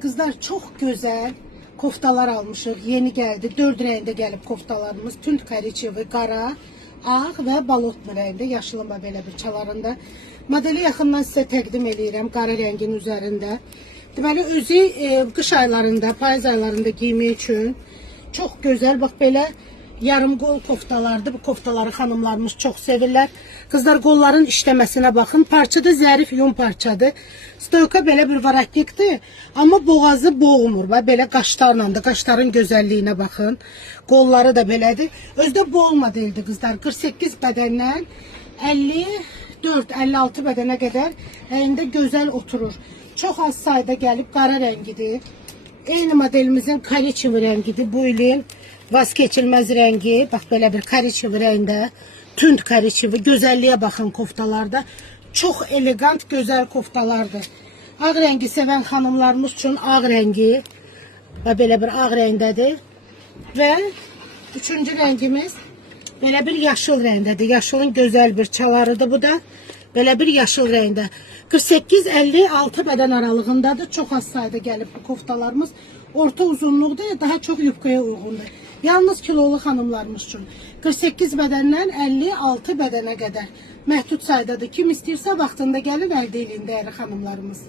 Kızlar çok güzel koftalar almışıq. Yeni geldi. 4 rəngdə gəlib koftalarımız. Tünd kariçevi, qara, ağ və balotlu rəngdə. Yaşılma belə bir çalarında. Modeli yaxından sizə təqdim edirəm. Qara rəngin üzərində. Deməli özü qış aylarında, payız aylarında giymək üçün çox gözəl. Bax belə yarım qol koftalardır. Bu koftaları xanımlarımız çox sevirlər. Kızlar qolların işləməsinə baxın. Parça da zərif yun parçadır. Stoyka belə bir varaklikdir. Amma boğazı boğmur. Belə qaşlarla da, qaşların gözəlliyinə baxın. Qolları da belədir. Özdə bol modeldir kızlar. 48 bədəndən 54-56 bədənə qədər əlində gözəl oturur. Çox az sayda gəlib qara rəngidir. Eyni modelimizin kariçevi rəngidir. Bu ilin vazgeçilmez rengi. Bak böyle bir kariçevi rəngdə. Tünd kariçevi. Gözəlliyə baxın koftalarda. Çox elegant, gözəl koftalardır. Ağ rəngi sevən xanımlarımız üçün ağ rəngi. Belə bir ağ rəngdədir. Və üçüncü rəngimiz belə bir yaşıl rəngdədir. Yaşılın gözəl bir çalarıdır bu da. Belə bir yaşıl rəngdə. 48-56 bədən aralığındadır. Çox az sayda gəlib bu koftalarımız. Orta uzunluqda daha çox yubkaya uyğundur. Yalnız kilolu xanımlarımız üçün 48 bədəndən 56 bədənə qədər məhdud saydadır. Kim istəyirsə vaxtında gəlin əldə eləyin dəyərli xanımlarımız.